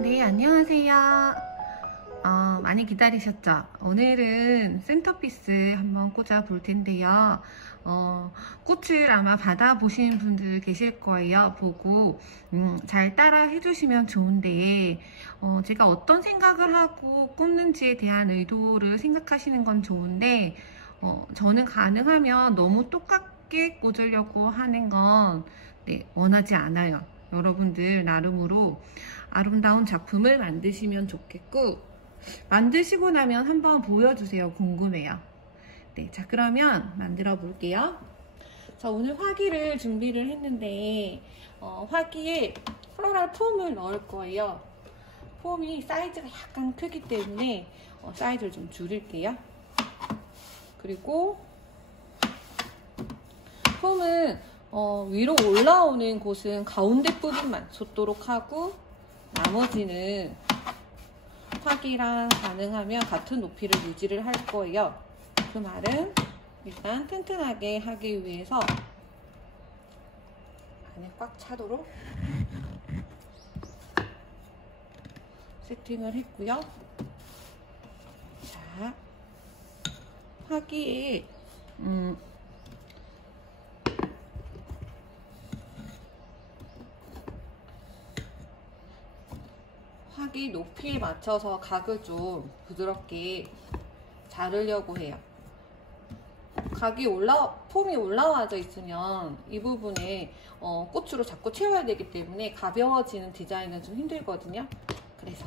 네, 안녕하세요. 많이 기다리셨죠? 오늘은 센터피스 한번 꽂아 볼 텐데요. 꽃을 아마 받아보신 분들 계실 거예요. 보고 잘 따라 해주시면 좋은데 제가 어떤 생각을 하고 꽂는지에 대한 의도를 생각하시는 건 좋은데 저는 가능하면 너무 똑같게 꽂으려고 하는 건 원하지 않아요. 여러분들 나름으로 아름다운 작품을 만드시면 좋겠고, 만드시고 나면 한번 보여주세요. 궁금해요. 네, 자 그러면 만들어 볼게요. 자, 오늘 화기를 준비를 했는데 화기에 플로럴 폼을 넣을 거예요. 폼이 사이즈가 약간 크기 때문에 사이즈를 좀 줄일게요. 그리고 폼은 위로 올라오는 곳은 가운데 부분만 쏟도록 하고, 나머지는 화기랑 가능하면 같은 높이를 유지를 할 거예요. 그 말은 일단 튼튼하게 하기 위해서 안에 꽉 차도록 세팅을 했고요. 자, 화기에 화기 높이에 맞춰서 각을 좀 부드럽게 자르려고 해요. 폼이 올라와져 있으면 이 부분에 꽃으로 자꾸 채워야 되기 때문에 가벼워지는 디자인은 좀 힘들거든요. 그래서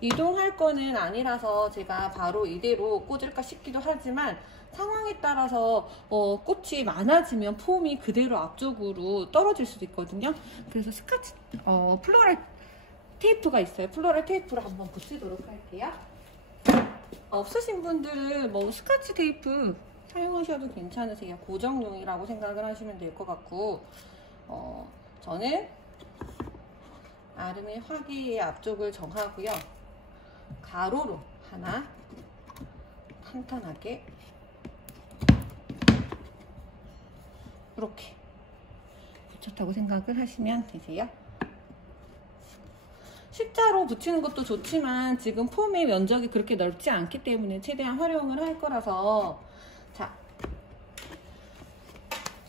이동할 거는 아니라서 제가 바로 이대로 꽂을까 싶기도 하지만, 상황에 따라서 꽃이 많아지면 폼이 그대로 앞쪽으로 떨어질 수도 있거든요. 그래서 플로럴 테이프가 있어요. 플로럴 테이프를 한번 붙이도록 할게요. 없으신 분들은 스카치 테이프 사용하셔도 괜찮으세요. 고정용이라고 생각을 하시면 될 것 같고, 저는 아름의 화기의 앞쪽을 정하고요. 가로로 하나 탄탄하게 이렇게 붙였다고 생각을 하시면 되세요. 십자로 붙이는 것도 좋지만 지금 폼의 면적이 그렇게 넓지 않기 때문에 최대한 활용을 할 거라서, 자,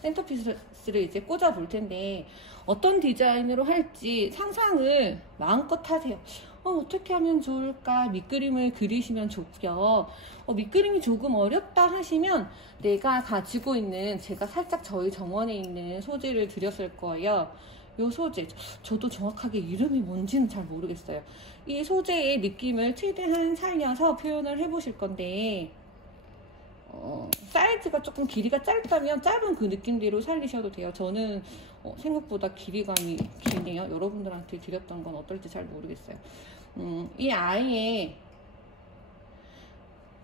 센터피스를 이제 꽂아 볼 텐데 어떤 디자인으로 할지 상상을 마음껏 하세요. 어떻게 하면 좋을까? 밑그림을 그리시면 좋고요. 밑그림이 조금 어렵다 하시면 내가 가지고 있는, 제가 살짝 저희 정원에 있는 소재를 드렸을 거예요. 이 소재, 저도 정확하게 이름이 뭔지는 잘 모르겠어요. 이 소재의 느낌을 최대한 살려서 표현을 해보실 건데, 사이즈가 조금 길이가 짧다면 짧은 그 느낌대로 살리셔도 돼요. 저는 생각보다 길이감이 기네요. 여러분들한테 드렸던 건 어떨지 잘 모르겠어요. 이 아이의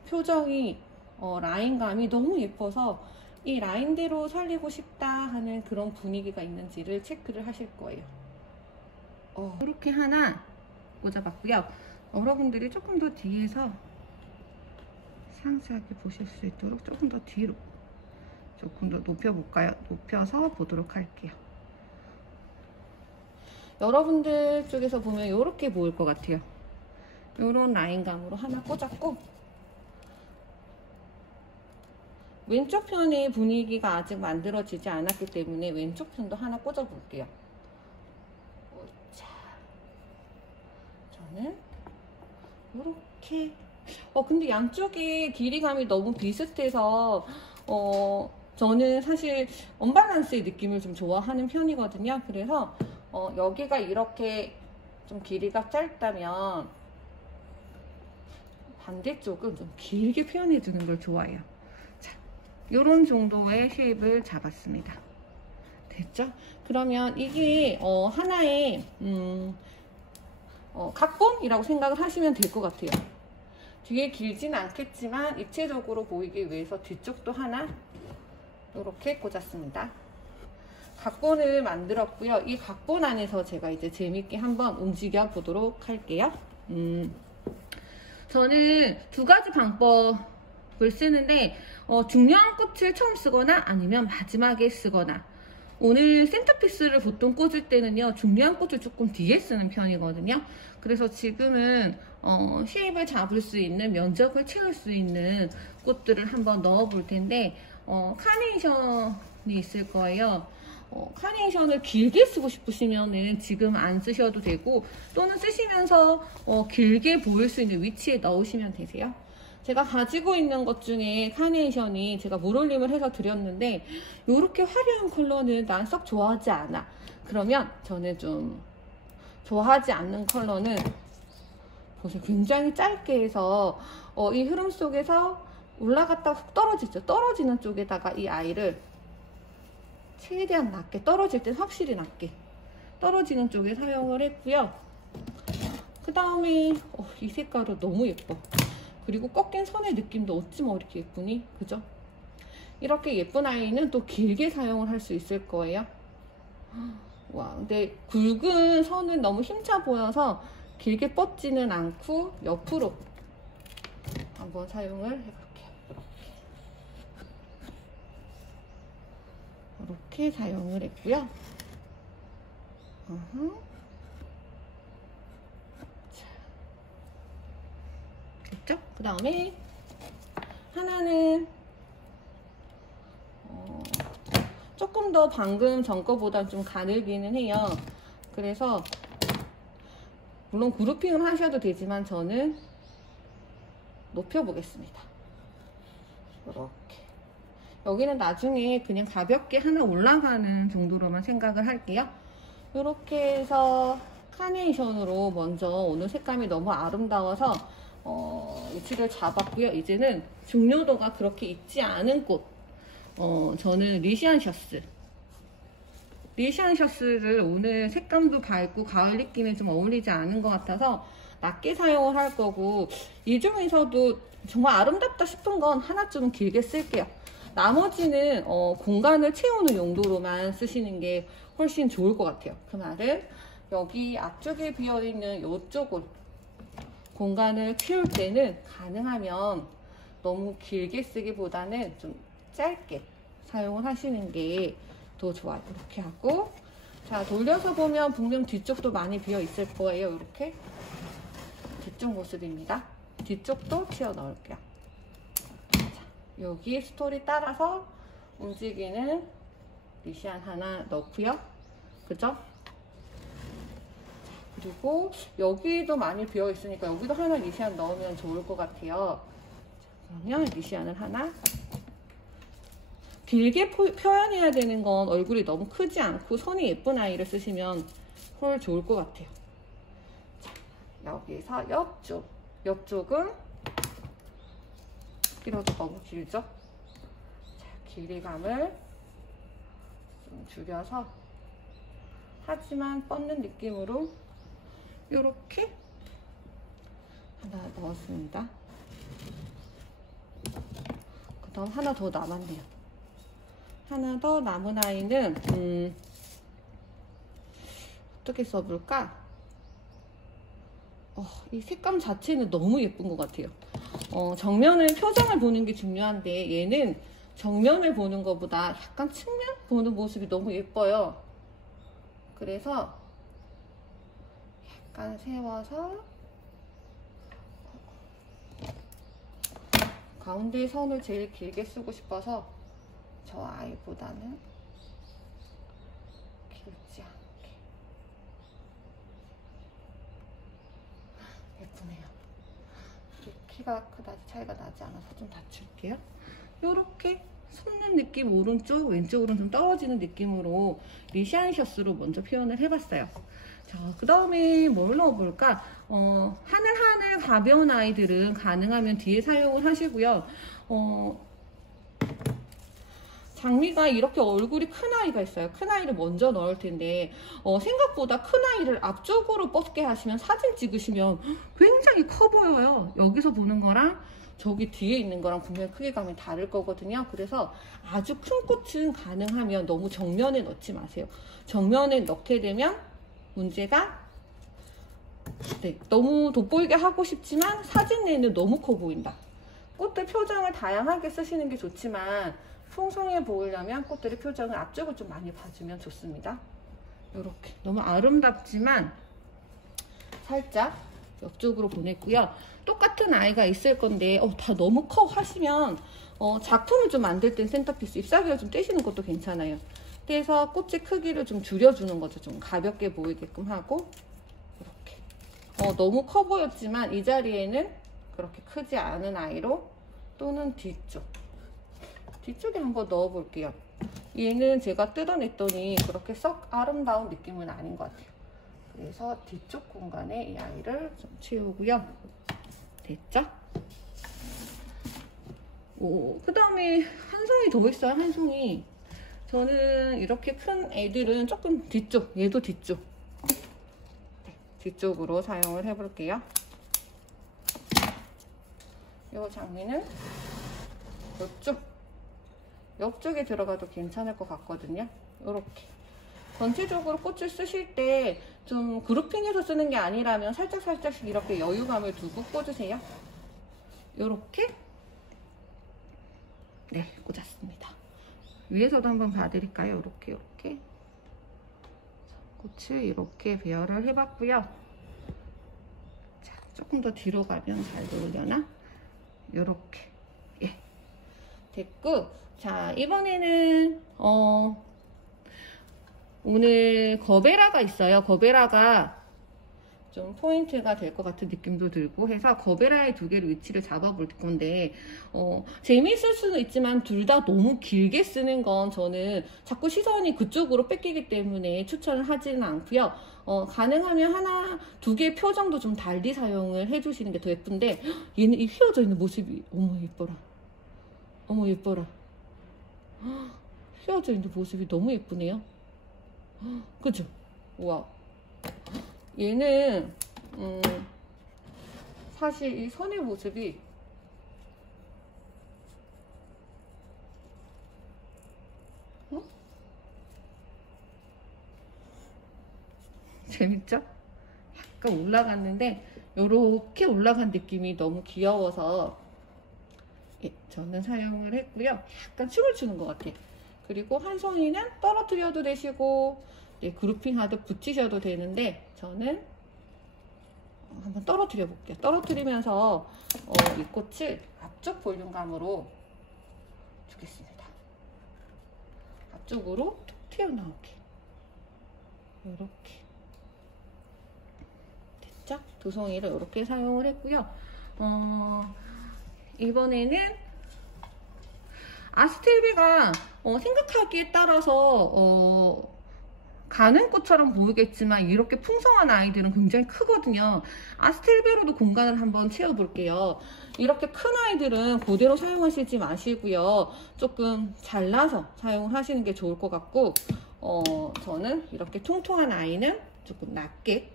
표정이, 라인감이 너무 예뻐서 이 라인대로 살리고 싶다 하는 그런 분위기가 있는지를 체크를 하실 거예요. 이렇게 하나 꽂아봤고요. 여러분들이 조금 더 뒤에서 상세하게 보실 수 있도록 조금 더 뒤로 조금 더 높여볼까요? 높여서 보도록 할게요. 여러분들 쪽에서 보면 이렇게 보일 것 같아요. 이런 라인감으로 하나 꽂았고, 왼쪽 편의 분위기가 아직 만들어지지 않았기 때문에 왼쪽 편도 하나 꽂아 볼게요. 자, 저는 이렇게 근데 양쪽의 길이감이 너무 비슷해서 저는 사실 언밸런스의 느낌을 좀 좋아하는 편이거든요. 그래서 여기가 이렇게 좀 길이가 짧다면 반대쪽은 좀 길게 표현해 주는 걸 좋아해요. 이런 정도의 쉐입을 잡았습니다. 됐죠? 그러면 이게 하나의 각본이라고 생각을 하시면 될 것 같아요. 뒤에 길진 않겠지만 입체적으로 보이기 위해서 뒤쪽도 하나 이렇게 꽂았습니다. 각본을 만들었고요. 이 각본 안에서 제가 이제 재밌게 한번 움직여 보도록 할게요. 저는 두 가지 방법을 쓰는데 중요한 꽃을 처음 쓰거나 아니면 마지막에 쓰거나 오늘 센터피스를 보통 꽂을 때는요, 중요한 꽃을 조금 뒤에 쓰는 편이거든요. 그래서 지금은 쉐입을 잡을 수 있는, 면적을 채울 수 있는 꽃들을 한번 넣어 볼 텐데, 카네이션이 있을 거예요. 카네이션을 길게 쓰고 싶으시면은 지금 안 쓰셔도 되고, 또는 쓰시면서 길게 보일 수 있는 위치에 넣으시면 되세요. 제가 가지고 있는 것 중에 카네이션이 제가 물올림을 해서 드렸는데, 이렇게 화려한 컬러는 난 썩 좋아하지 않아. 그러면 저는 좀 좋아하지 않는 컬러는 보세요. 굉장히 짧게 해서 이 흐름 속에서 올라갔다가 훅 떨어지죠. 떨어지는 쪽에다가 이 아이를 최대한 낮게, 떨어질 땐 확실히 낮게 떨어지는 쪽에 사용을 했고요. 그 다음에 이 색깔은 너무 예뻐. 그리고 꺾인 선의 느낌도 어찌 뭐 이렇게 예쁘니? 그죠? 이렇게 예쁜 아이는 또 길게 사용을 할 수 있을 거예요. 와, 근데 굵은 선은 너무 힘차 보여서 길게 뻗지는 않고 옆으로 한번 사용을 해볼게요. 이렇게 사용을 했고요. 됐죠? 그 다음에 하나는 조금 더 방금 전 거보다 좀 가늘기는 해요. 그래서 물론 그루핑을 하셔도 되지만 저는 높여보겠습니다. 이렇게. 여기는 나중에 그냥 가볍게 하나 올라가는 정도로만 생각을 할게요. 이렇게 해서 카네이션으로 먼저 오늘 색감이 너무 아름다워서 위치를 잡았고요. 이제는 중요도가 그렇게 있지 않은 꽃, 저는 리시안 셔스를 오늘 색감도 밝고 가을 느낌에 좀 어울리지 않은 것 같아서 낮게 사용을 할 거고, 이 중에서도 정말 아름답다 싶은 건 하나쯤은 길게 쓸게요. 나머지는 공간을 채우는 용도로만 쓰시는 게 훨씬 좋을 것 같아요. 그 말은 여기 앞쪽에 비어있는 이쪽을 공간을 키울 때는 가능하면 너무 길게 쓰기보다는 좀 짧게 사용을 하시는 게 더 좋아요. 이렇게 하고, 자, 돌려서 보면 분명 뒤쪽도 많이 비어 있을 거예요. 이렇게 뒤쪽 모습입니다. 뒤쪽도 튀어 넣을게요. 자, 여기 스토리 따라서 움직이는 리시안 하나 넣고요. 그죠? 그리고 여기도 많이 비어 있으니까 여기도 하나 리시안 넣으면 좋을 것 같아요. 자, 그러면 리시안을 하나. 길게 표현해야 되는 건 얼굴이 너무 크지 않고 선이 예쁜 아이를 쓰시면 훨 좋을 것 같아요. 자, 여기서 옆쪽은 길어도 너무 길죠? 자, 길이감을 좀 줄여서, 하지만 뻗는 느낌으로 이렇게 하나 넣었습니다. 그 다음 하나 더 남았네요. 하나 더 남은 아이는 어떻게 써볼까? 이 색감 자체는 너무 예쁜 것 같아요. 정면을, 표정을 보는 게 중요한데 얘는 정면을 보는 것보다 약간 측면 보는 모습이 너무 예뻐요. 그래서 약간 세워서 가운데 선을 제일 길게 쓰고 싶어서 저 아이보다는 길지 않게. 예쁘네요. 키가 그다지 차이가 나지 않아서 좀 낮출게요. 요렇게 솟는 느낌, 오른쪽, 왼쪽으로는 좀 떨어지는 느낌으로 리시안 셔스로 먼저 표현을 해봤어요. 자, 그 다음에 뭘 넣어볼까? 하늘하늘 가벼운 아이들은 가능하면 뒤에 사용을 하시고요. 장미가 이렇게 얼굴이 큰 아이가 있어요. 큰 아이를 먼저 넣을 텐데 생각보다 큰 아이를 앞쪽으로 뻗게 하시면, 사진 찍으시면 굉장히 커 보여요. 여기서 보는 거랑 저기 뒤에 있는 거랑 분명히 크기감이 다를 거거든요. 그래서 아주 큰 꽃은 가능하면 너무 정면에 넣지 마세요. 정면에 넣게 되면 문제가, 너무 돋보이게 하고 싶지만 사진 내에는 너무 커 보인다. 꽃들 표정을 다양하게 쓰시는 게 좋지만 풍성해 보이려면 꽃들의 표정을 앞쪽을 좀 많이 봐주면 좋습니다. 이렇게 너무 아름답지만 살짝 옆쪽으로 보냈고요. 똑같은 아이가 있을 건데 다 너무 커 하시면 작품을 좀 만들 땐 센터피스 잎사귀를 좀 떼시는 것도 괜찮아요. 그래서 꽃의 크기를 좀 줄여주는 거죠. 좀 가볍게 보이게끔 하고 이렇게 너무 커 보였지만 이 자리에는 그렇게 크지 않은 아이로 또는 뒤쪽에 한번 넣어 볼게요. 얘는 제가 뜯어냈더니 그렇게 썩 아름다운 느낌은 아닌 것 같아요. 그래서 뒤쪽 공간에 이 아이를 좀 채우고요. 됐죠? 그 다음에 한 송이 더 있어요. 한 송이. 저는 이렇게 큰 애들은 조금 뒤쪽, 얘도 뒤쪽. 네, 뒤쪽으로 사용을 해볼게요. 이 장미는 옆쪽에 들어가도 괜찮을 것 같거든요. 이렇게. 전체적으로 꽃을 쓰실 때 좀 그룹핑해서 쓰는 게 아니라면 살짝씩 이렇게 여유감을 두고 꽂으세요. 이렇게 네, 꽂았습니다. 위에서도 한번 봐드릴까요? 이렇게 꽃을 이렇게 배열을 해봤고요. 자, 조금 더 뒤로 가면 잘 보이려나? 이렇게 예, 됐고, 자 이번에는 오늘 거베라가 있어요. 거베라가 좀 포인트가 될 것 같은 느낌도 들고 해서 거베라의 두 개를 위치를 잡아볼 건데 재미있을 수는 있지만 둘 다 너무 길게 쓰는 건 저는 자꾸 시선이 그쪽으로 뺏기기 때문에 추천을 하지는 않고요. 가능하면 하나, 두 개 표정도 좀 달리 사용을 해주시는 게 더 예쁜데 얘는 이 휘어져 있는 모습이 어머 예뻐라. 휘어져 있는 모습이 너무 예쁘네요. 그죠? 우와. 얘는 사실 이 선의 모습이 재밌죠? 약간 올라갔는데 이렇게 올라간 느낌이 너무 귀여워서 예, 저는 사용을 했고요. 약간 춤을 추는 것 같아요. 그리고 한 송이는 떨어뜨려도 되시고 네, 그룹핑 하듯 붙이셔도 되는데 저는 한번 떨어뜨려 볼게요. 떨어뜨리면서 이 꽃을 앞쪽 볼륨감으로 주겠습니다. 앞쪽으로 툭 튀어나오게 이렇게 됐죠? 두 송이를 이렇게 사용을 했고요. 이번에는 아스텔베가 생각하기에 따라서 가는 꽃처럼 보이겠지만 이렇게 풍성한 아이들은 굉장히 크거든요. 아스텔베로도 공간을 한번 채워볼게요. 이렇게 큰 아이들은 그대로 사용하시지 마시고요. 조금 잘라서 사용을 하시는 게 좋을 것 같고 저는 이렇게 통통한 아이는 조금 낮게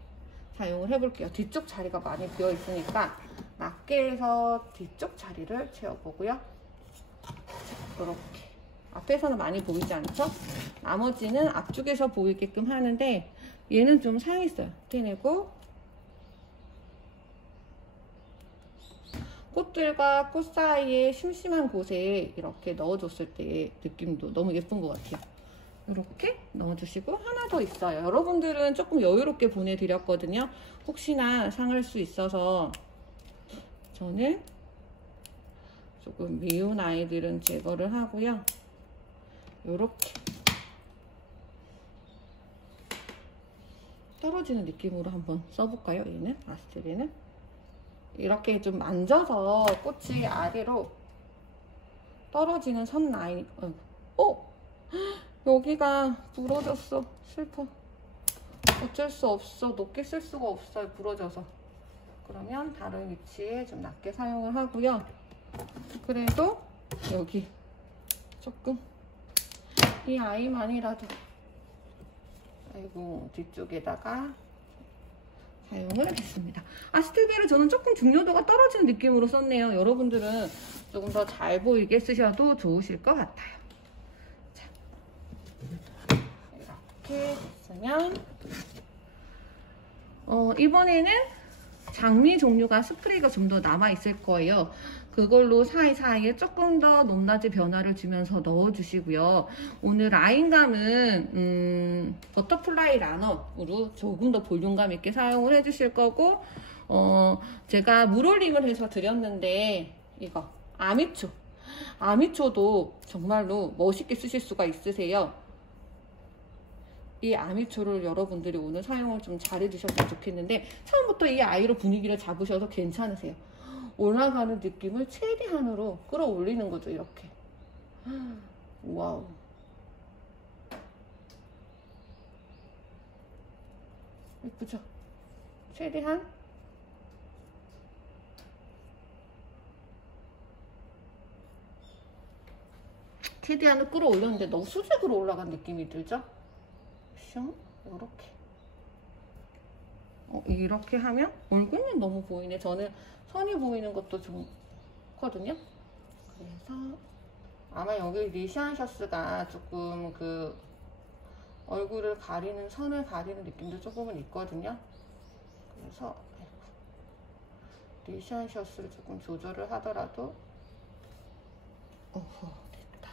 사용을 해볼게요. 뒤쪽 자리가 많이 비어 있으니까 낮게 해서 뒤쪽 자리를 채워보고요. 이렇게 앞에서는 많이 보이지 않죠? 나머지는 앞쪽에서 보이게끔 하는데 얘는 좀 상했어요. 떼내고 꽃들과 꽃 사이에 심심한 곳에 이렇게 넣어줬을 때 느낌도 너무 예쁜 것 같아요. 이렇게 넣어주시고 하나 더 있어요. 여러분들은 조금 여유롭게 보내드렸거든요. 혹시나 상할 수 있어서 저는 조금 미운 아이들은 제거를 하고요. 이렇게 떨어지는 느낌으로 한번 써볼까요? 얘는 아스트리는 이렇게 좀 만져서 꽃이 아래로 떨어지는 선 라인. 여기가 부러졌어. 슬퍼. 어쩔 수 없어. 높게 쓸 수가 없어요. 부러져서. 그러면 다른 위치에 좀 낮게 사용을 하고요. 그래도 여기 조금 이 아이만이라도 아이고 뒤쪽에다가 사용을 했습니다. 아스텔베를 저는 조금 중요도가 떨어지는 느낌으로 썼네요. 여러분들은 조금 더 잘 보이게 쓰셔도 좋으실 것 같아요. 자, 이렇게 됐으면 이번에는 장미 종류가 스프레이가 좀 더 남아 있을 거예요. 그걸로 사이사이에 조금 더 높낮이 변화를 주면서 넣어주시고요. 오늘 라인감은 버터플라이 란업으로 조금 더 볼륨감 있게 사용을 해주실 거고, 제가 물올림을 해서 드렸는데 이거 아미초도 정말로 멋있게 쓰실 수가 있으세요. 이 아미초를 여러분들이 오늘 사용을 좀 잘해 주셨으면 좋겠는데, 처음부터 이 아이로 분위기를 잡으셔도 괜찮으세요. 올라가는 느낌을 최대한으로 끌어올리는 거죠. 이렇게. 와우. 예쁘죠? 최대한 최대한을 끌어올렸는데 너무 수직으로 올라간 느낌이 들죠? 이렇게. 이렇게 하면 얼굴만 너무 보이네. 저는 선이 보이는 것도 좋거든요. 그래서 아마 여기 리시안셔스가 조금 그 얼굴을 가리는, 선을 가리는 느낌도 조금은 있거든요. 그래서 리시안셔스를 조금 조절을 하더라도 됐다.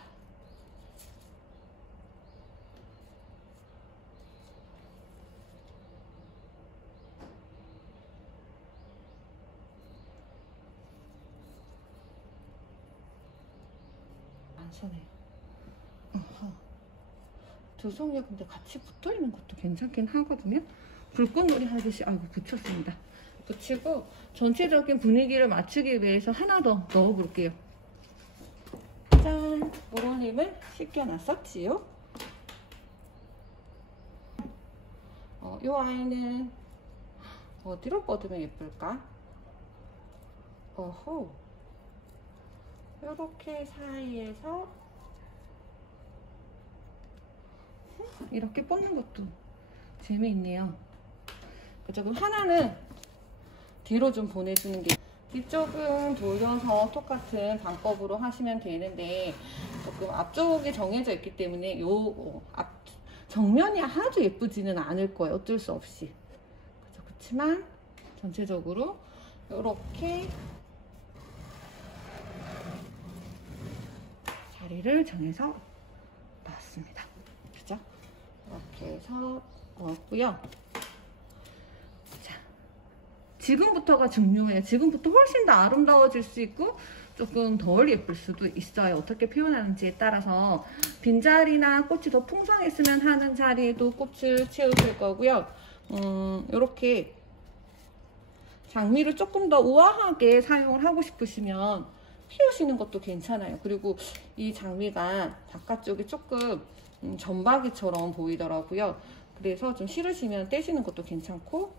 안 서네요. 두 송이 근데 같이 붙어있는 것도 괜찮긴 하거든요. 불꽃놀이 하듯이 붙였습니다. 붙이고 전체적인 분위기를 맞추기 위해서 하나 더 넣어볼게요. 짠! 물올림을 씻겨놨었지요. 이 아이는 어디로 뻗으면 예쁠까? 이렇게 사이에서 이렇게 뻗는 것도 재미있네요. 조금 하나는 뒤로 좀 보내주는 게, 뒤쪽은 돌려서 똑같은 방법으로 하시면 되는데, 조금 앞쪽이 정해져 있기 때문에 정면이 아주 예쁘지는 않을 거예요. 어쩔 수 없이. 그렇지만 전체적으로 이렇게 자리를 정해서 놨습니다. 그죠? 이렇게 해서 넣었고요. 자, 지금부터가 중요해요. 지금부터 훨씬 더 아름다워질 수 있고 조금 덜 예쁠 수도 있어요. 어떻게 표현하는지에 따라서 빈자리나 꽃이 더 풍성했으면 하는 자리에도 꽃을 채우실 거고요. 이렇게 장미를 조금 더 우아하게 사용을 하고 싶으시면 피우시는 것도 괜찮아요. 그리고 이 장미가 바깥쪽이 조금 점박이처럼 보이더라고요. 그래서 좀 싫으시면 떼시는 것도 괜찮고,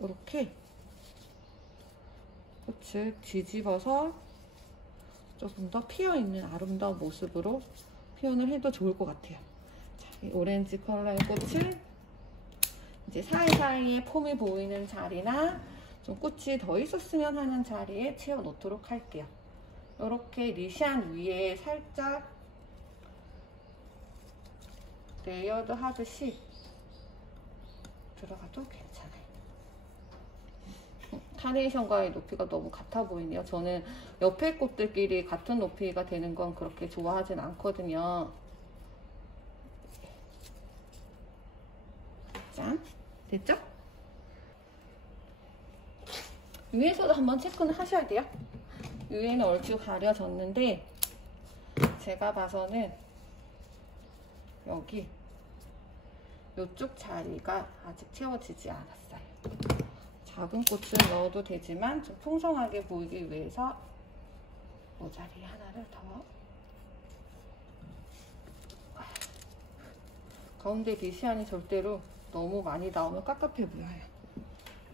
이렇게 꽃을 뒤집어서 조금 더 피어있는 아름다운 모습으로 표현을 해도 좋을 것 같아요. 자, 이 오렌지 컬러의 꽃을 이제 사이사이에 폼이 보이는 자리나 좀 꽃이 더 있었으면 하는 자리에 채워 놓도록 할게요. 이렇게 리시안 위에 살짝 레이어드 하듯이 들어가도 괜찮아요. 카네이션과의 높이가 너무 같아 보이네요. 저는 옆에 꽃들끼리 같은 높이가 되는 건 그렇게 좋아하진 않거든요. 짠! 됐죠? 위에서도 한번 체크는 하셔야 돼요. 위에는 얼추 가려졌는데 제가 봐서는 여기 이쪽 자리가 아직 채워지지 않았어요. 작은 꽃을 넣어도 되지만 좀 풍성하게 보이기 위해서 모자리 하나를 더. 가운데 리시안이 절대로 너무 많이 나오면 깝깝해 보여요.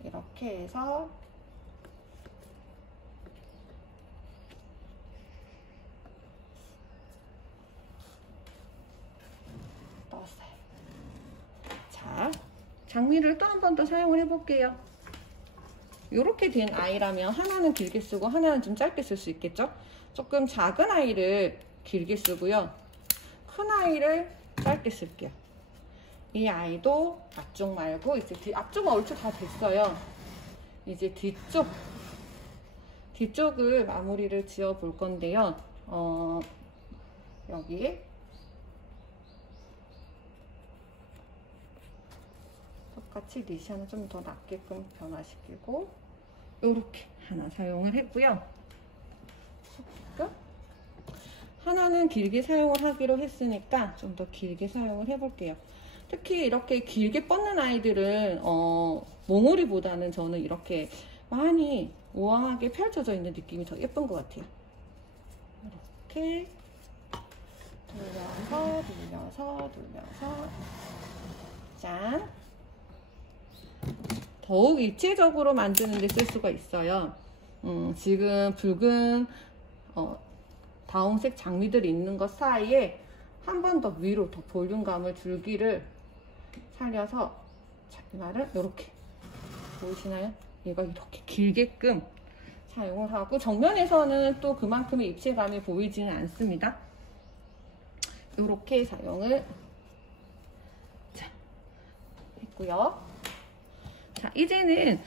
이렇게 해서 넣었어요. 자, 장미를 또 한 번 더 사용을 해볼게요. 이렇게 된 아이라면 하나는 길게 쓰고 하나는 좀 짧게 쓸 수 있겠죠? 조금 작은 아이를 길게 쓰고요. 큰 아이를 짧게 쓸게요. 이 아이도 앞쪽 말고 이제 앞쪽은 얼추 다 됐어요. 이제 뒤쪽 뒤쪽을 마무리를 지어 볼 건데요. 여기 똑같이 니시아는 좀 더 낮게끔 변화시키고 이렇게 하나 사용을 했고요. 하나는 길게 사용을 하기로 했으니까 좀 더 길게 사용을 해볼게요. 특히 이렇게 길게 뻗는 아이들은 몽우리보다는 저는 이렇게 많이 우아하게 펼쳐져 있는 느낌이 더 예쁜 것 같아요. 이렇게 돌려서 짠. 더욱 입체적으로 만드는 데 쓸 수가 있어요. 지금 붉은 다홍색 장미들이 있는 것 사이에 한 번 더 위로 더 볼륨감을 줄기를 살려서, 자, 이 말은 이렇게 보이시나요? 얘가 이렇게 길게끔 사용을 하고, 정면에서는 또 그만큼의 입체감이 보이지는 않습니다. 이렇게 사용을 했고요. 자, 이제는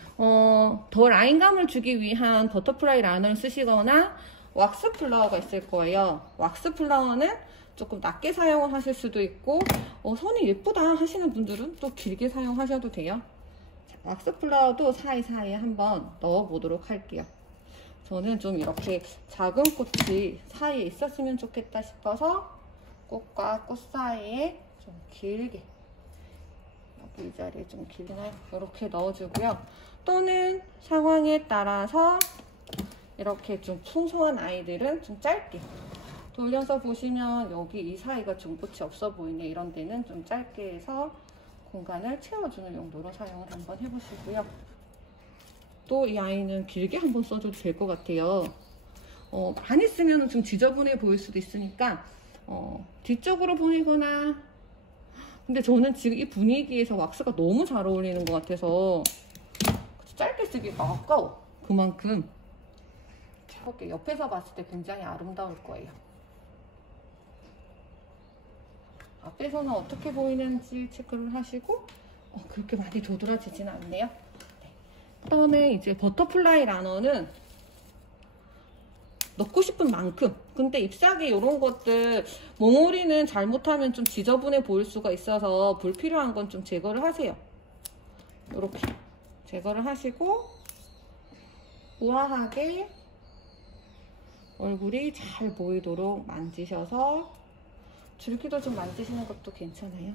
더 라인감을 주기 위한 버터플라이 라너를 쓰시거나 왁스 플라워가 있을 거예요. 왁스 플라워는 조금 낮게 사용을 하실 수도 있고, 선이 예쁘다 하시는 분들은 또 길게 사용하셔도 돼요. 자, 왁스 플라워도 사이사이에 한번 넣어 보도록 할게요. 저는 좀 이렇게 작은 꽃이 사이에 있었으면 좋겠다 싶어서 꽃과 꽃 사이에 좀 길게, 여기 이 자리에 좀 길나요? 이렇게 넣어주고요. 또는 상황에 따라서 이렇게 좀 풍성한 아이들은 좀 짧게 돌려서 보시면, 여기 이 사이가 좀 꽃이 없어 보이네, 이런 데는 좀 짧게 해서 공간을 채워주는 용도로 사용을 한번 해보시고요. 또 이 아이는 길게 한번 써줘도 될 것 같아요. 많이 쓰면 좀 지저분해 보일 수도 있으니까 뒤쪽으로 보내거나. 근데 저는 지금 이 분위기에서 왁스가 너무 잘 어울리는 것 같아서 짧게 쓰기가 아까워. 그만큼 이렇게 옆에서 봤을 때 굉장히 아름다울 거예요. 앞에서는 어떻게 보이는지 체크를 하시고, 그렇게 많이 도드라지진 않네요. 네. 그다음에 이제 버터플라이 라너는 넣고 싶은 만큼, 근데 잎사귀 이런 것들 몽우리는 잘못하면 좀 지저분해 보일 수가 있어서 불필요한 건 좀 제거를 하세요. 이렇게 제거를 하시고 우아하게 얼굴이 잘 보이도록 만지셔서, 줄기도 좀 만지시는 것도 괜찮아요.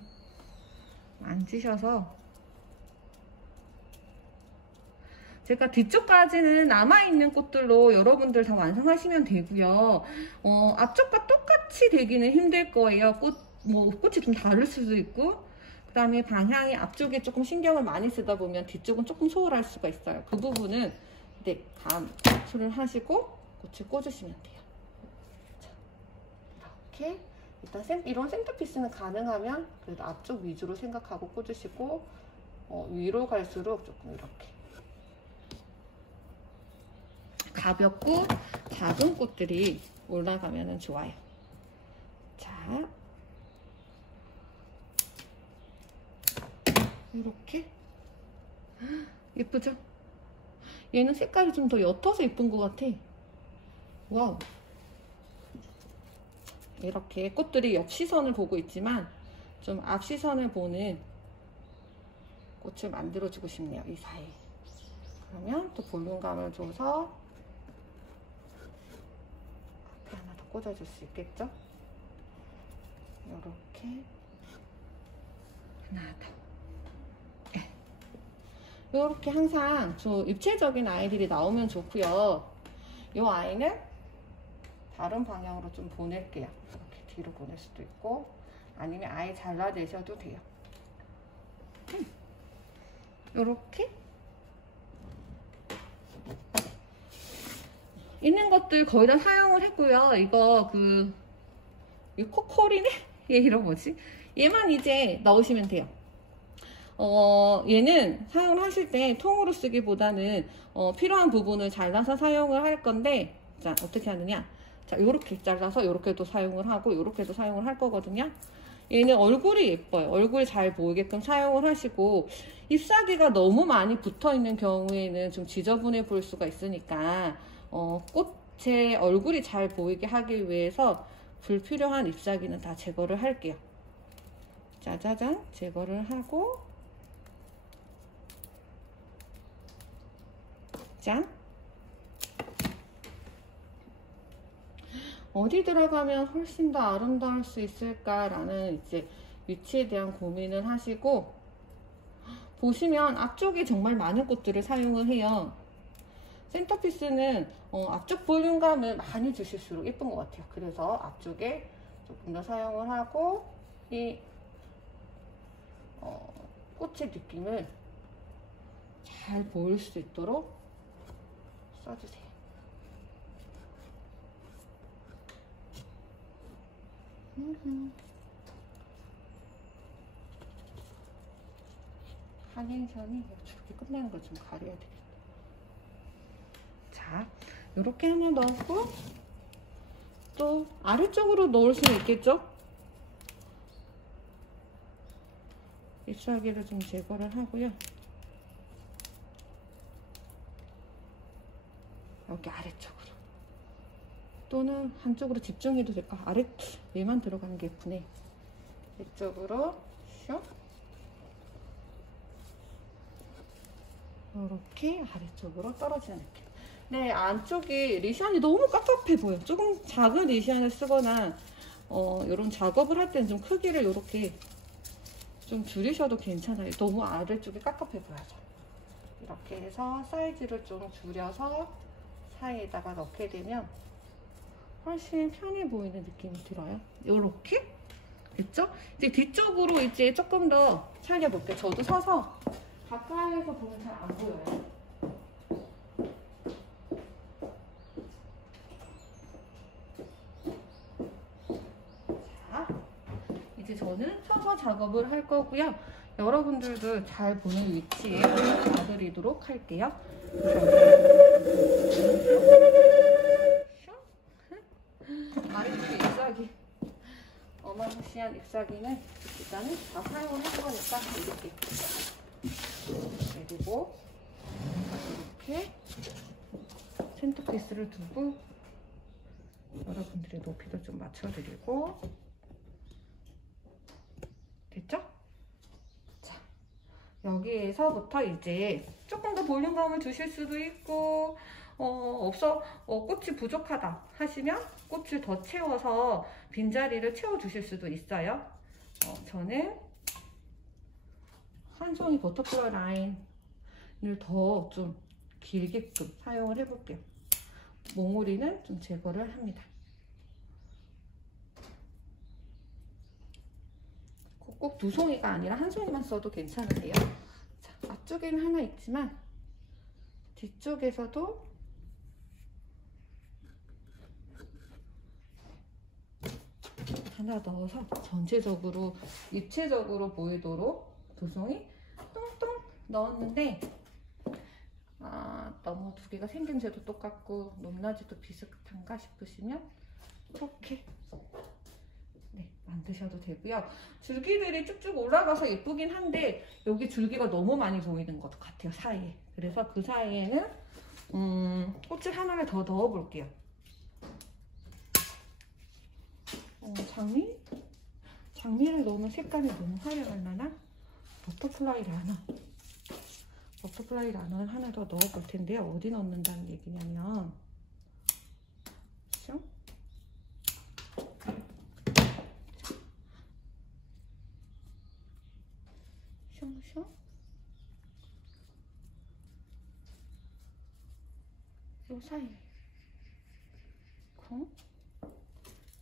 만지셔서, 제가 뒤쪽까지는 남아있는 꽃들로 여러분들 다 완성하시면 되고요. 앞쪽과 똑같이 되기는 힘들 거예요. 꽃이 좀 다를 수도 있고, 그 다음에 방향이 앞쪽에 조금 신경을 많이 쓰다 보면 뒤쪽은 조금 소홀할 수가 있어요. 그 부분은 감수를 하시고 꽃을 꽂으시면 돼요. 자, 이렇게 일단 이런 센터피스는 가능하면 그래도 앞쪽 위주로 생각하고 꽂으시고, 위로 갈수록 조금 이렇게 가볍고 작은 꽃들이 올라가면 좋아요. 자, 이렇게 예쁘죠? 얘는 색깔이 좀 더 옅어서 예쁜 것 같아. 와우. 이렇게 꽃들이 옆 시선을 보고 있지만 좀 앞 시선을 보는 꽃을 만들어주고 싶네요, 이 사이에. 그러면 또 볼륨감을 줘서 앞에 하나 더 꽂아줄 수 있겠죠? 이렇게 하나 더. 이렇게 항상 좀 입체적인 아이들이 나오면 좋고요. 이 아이는 다른 방향으로 좀 보낼게요. 이렇게 뒤로 보낼 수도 있고, 아니면 아예 잘라내셔도 돼요. 이렇게 있는 것들 거의 다 사용을 했고요. 이거 이 코코리네? 얘 이름 뭐지? 얘만 이제 넣으시면 돼요. 얘는 사용을 하실 때 통으로 쓰기보다는 필요한 부분을 잘라서 사용을 할 건데, 자, 어떻게 하느냐? 자, 요렇게 잘라서 요렇게도 사용을 하고 요렇게도 사용을 할 거거든요. 얘는 얼굴이 예뻐요. 얼굴이 잘 보이게끔 사용을 하시고, 잎사귀가 너무 많이 붙어 있는 경우에는 좀 지저분해 보일 수가 있으니까 꽃의 얼굴이 잘 보이게 하기 위해서 불필요한 잎사귀는 다 제거를 할게요. 짜자잔, 제거를 하고, 짠. 어디 들어가면 훨씬 더 아름다울 수 있을까라는 이제 위치에 대한 고민을 하시고, 보시면 앞쪽에 정말 많은 꽃들을 사용을 해요. 센터피스는 앞쪽 볼륨감을 많이 주실수록 예쁜 것 같아요. 그래서 앞쪽에 조금 더 사용을 하고 이 꽃의 느낌을 잘 보일 수 있도록 써주세요. 항행선이 저렇게 끝나는 걸 좀 가려야 되겠다. 자, 이렇게 하나 넣고 또 아래쪽으로 넣을 수는 있겠죠? 잎사귀를 좀 제거를 하고요. 여기 아래쪽으로 또는 한쪽으로 집중해도 될까? 아래 얘만 들어가는 게 예쁘네. 이쪽으로 슉 이렇게 아래쪽으로 떨어지는 느낌. 네, 안쪽이 리시안이 너무 깝깝해 보여. 조금 작은 리시안을 쓰거나 이런 작업을 할 때는 좀 크기를 이렇게 좀 줄이셔도 괜찮아요. 너무 아래쪽이 깝깝해 보여서. 이렇게 해서 사이즈를 좀 줄여서 사이에다가 넣게 되면 훨씬 편해 보이는 느낌이 들어요. 이렇게 됐죠? 이제 뒤쪽으로 이제 조금 더 살려볼게요. 저도 서서 가까이에서 보면 잘 안 보여요. 자, 이제 저는 서서 작업을 할 거고요. 여러분들도 잘 보는 위치에 놔드리도록 할게요. 아래쪽에 잎사귀, 어마무시한 잎사귀는 일단은 다 사용을 할 거니까 이렇게 그리고 이렇게 센터피스를 두고 여러분들의 높이도 좀 맞춰드리고 됐죠? 자, 여기에서부터 이제 조금 더 볼륨감을 주실 수도 있고 꽃이 부족하다 하시면 꽃을 더 채워서 빈자리를 채워주실 수도 있어요. 저는 한 송이 버터플라이 라인을 더 좀 길게끔 사용을 해볼게요. 몽우리는 좀 제거를 합니다. 꼭 두 송이가 아니라 한 송이만 써도 괜찮으세요. 자, 앞쪽에는 하나 있지만 뒤쪽에서도 하나 넣어서 전체적으로 입체적으로 보이도록 두 송이 똥똥 넣었는데 너무 두 개가 생김새도 똑같고 높낮이도 비슷한가 싶으시면 이렇게 만드셔도 되고요. 줄기들이 쭉쭉 올라가서 예쁘긴 한데 여기 줄기가 너무 많이 보이는 것 같아요, 사이에. 그래서 그 사이에는 꽃을 하나를 더 넣어 볼게요. 장미를 넣으면 색감이 너무 화려하려나? 버터플라이 라너를 하나 더 넣어 볼 텐데요. 어디 넣는다는 얘기냐면 슝슝 요 사이에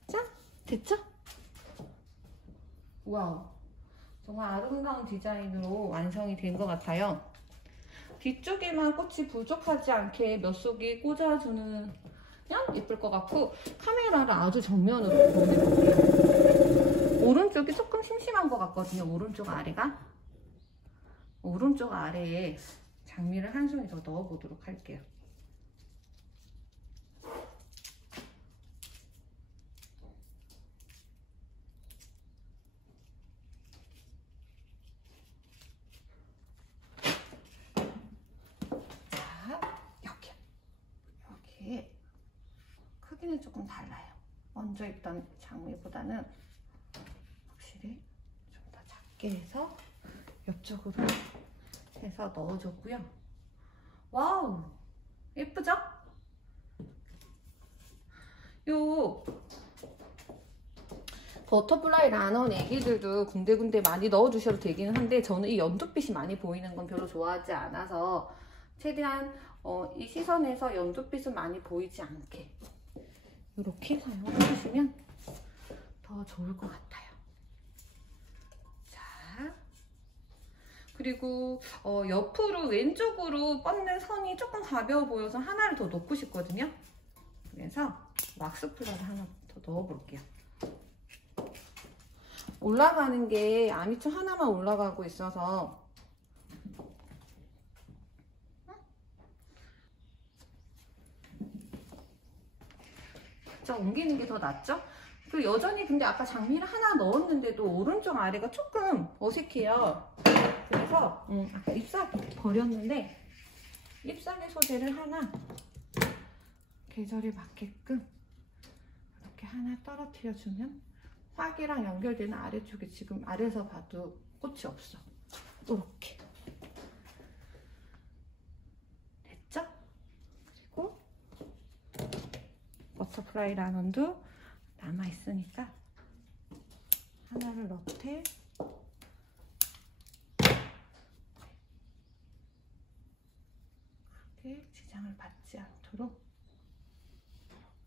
짠! 됐죠? 와우, 정말 아름다운 디자인으로 완성이 된 것 같아요. 뒤쪽에만 꽃이 부족하지 않게 몇 속이 꽂아주는 예쁠 것 같고 카메라를 아주 정면으로 보여드릴게요. 오른쪽이 조금 심심한 것 같거든요. 오른쪽 아래에 장미를 한 송이 더 넣어보도록 할게요. 자, 여기 달라요. 먼저 입던 장미보다는 확실히 좀 더 작게 해서 옆쪽으로 해서 넣어줬고요. 와우! 예쁘죠? 요 버터플라이 란원 애기들도 군데군데 많이 넣어주셔도 되기는 한데 저는 이 연두빛이 많이 보이는 건 별로 좋아하지 않아서 최대한 이 시선에서 연두빛은 많이 보이지 않게 이렇게 사용해주시면 더 좋을 것 같아요. 자, 그리고 옆으로 왼쪽으로 뻗는 선이 조금 가벼워 보여서 하나를 더 넣고 싶거든요. 그래서 왁스 쿨러를 하나 더 넣어볼게요. 올라가는 게 아미추 하나만 올라가고 있어서 옮기는 게 더 낫죠? 그 여전히 근데 아까 장미를 하나 넣었는데도 오른쪽 아래가 조금 어색해요. 그래서 아까 잎사귀 버렸는데 잎사귀 소재를 하나 계절에 맞게끔 이렇게 하나 떨어뜨려 주면 화기랑 연결되는 아래쪽에 지금 아래에서 봐도 꽃이 없어. 이렇게 됐죠? 그리고 버터플라이 란원도 남아있으니까 하나를 넣되 크게 지장을 받지 않도록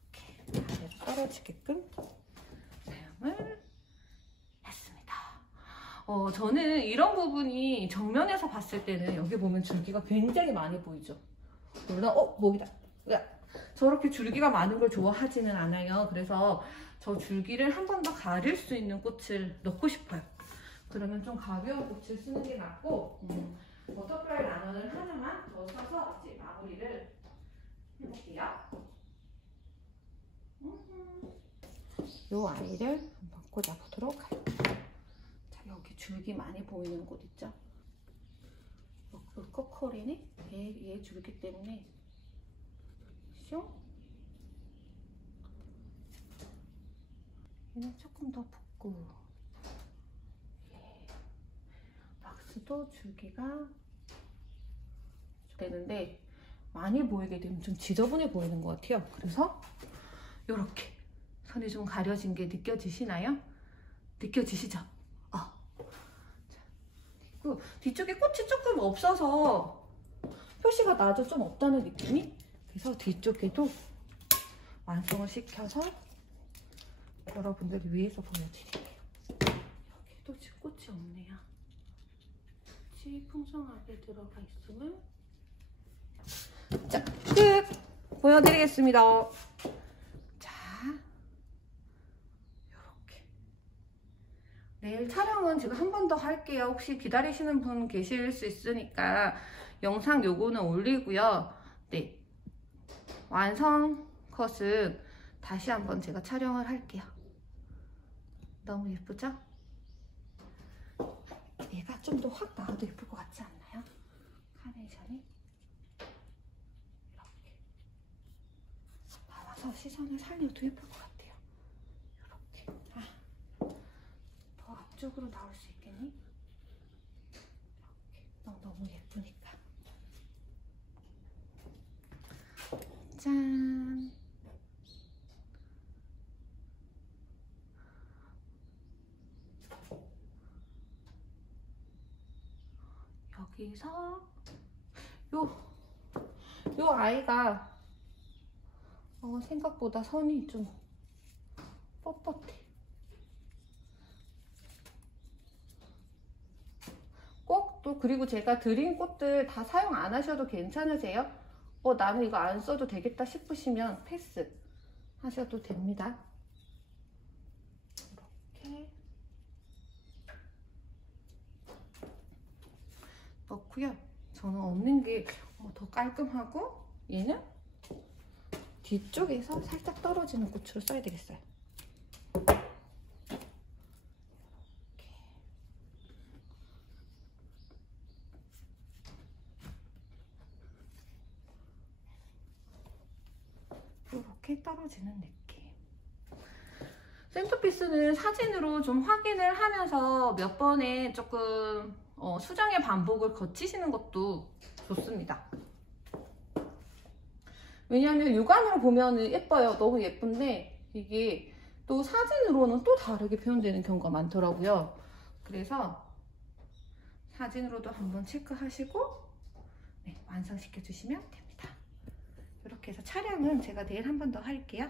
이렇게 아래로 떨어지게끔 사용을 했습니다. 저는 이런 부분이 정면에서 봤을 때는 여기 보면 줄기가 굉장히 많이 보이죠. 물론 목이다. 저렇게 줄기가 많은 걸 좋아하지는 않아요. 그래서 저 줄기를 한 번 더 가릴 수 있는 꽃을 넣고 싶어요. 그러면 좀 가벼운 꽃을 쓰는 게 낫고 버터플라이 란원을 하나만 더 써서 이제 마무리를 해볼게요. 이 아이를 한번 꽂아보도록 할게요. 자, 여기 줄기 많이 보이는 곳 있죠? 코코리네? 얘 줄기 때문에 슝? 얘는 조금 더 붓고 왁스도 줄기가 되는데 많이 보이게 되면 좀 지저분해 보이는 것 같아요. 그래서 이렇게 선이 좀 가려진 게 느껴지시나요? 느껴지시죠? 그리고 뒤쪽에 꽃이 조금 없어서 표시가 나도 좀 없다는 느낌이? 그래서 뒤쪽에도 완성을 시켜서 여러분들 위해서 보여드릴게요. 여기도 지금 꽃이 없네요. 꽃이 풍성하게 들어가 있으면 자, 끝! 보여드리겠습니다. 내일 촬영은 제가 한 번 더 할게요. 혹시 기다리시는 분 계실 수 있으니까 영상 요거는 올리고요. 네, 완성 컷은 다시 한번 제가 촬영을 할게요. 너무 예쁘죠? 얘가 좀 더 확 나와도 예쁠 것 같지 않나요? 카네이션이 이렇게 나와서 시선을 살려도 예쁠 것 같아요. 이렇게 더 앞쪽으로 나올 수 있겠니? 이렇게 너무 예쁘니까. 짠! 여기서 요 아이가 생각보다 선이 좀 뻣뻣해. 꼭 또 그리고 제가 드린 꽃들 다 사용 안 하셔도 괜찮으세요? 나는 이거 안 써도 되겠다 싶으시면 패스 하셔도 됩니다. 이렇게 넣고요. 저는 없는 게 더 깔끔하고 얘는 뒤쪽에서 살짝 떨어지는 꽃으로 써야 되겠어요. 이렇게 떨어지는 느낌. 센터피스는 사진으로 좀 확인을 하면서 몇 번의 조금 수정의 반복을 거치시는 것도 좋습니다. 왜냐하면 육안으로 보면은 예뻐요. 너무 예쁜데 이게 또 사진으로는 또 다르게 표현되는 경우가 많더라고요. 그래서 사진으로도 한번 체크하시고 네, 완성시켜 주시면 됩니다. 이렇게 해서 촬영은 제가 내일 한 번 더 할게요.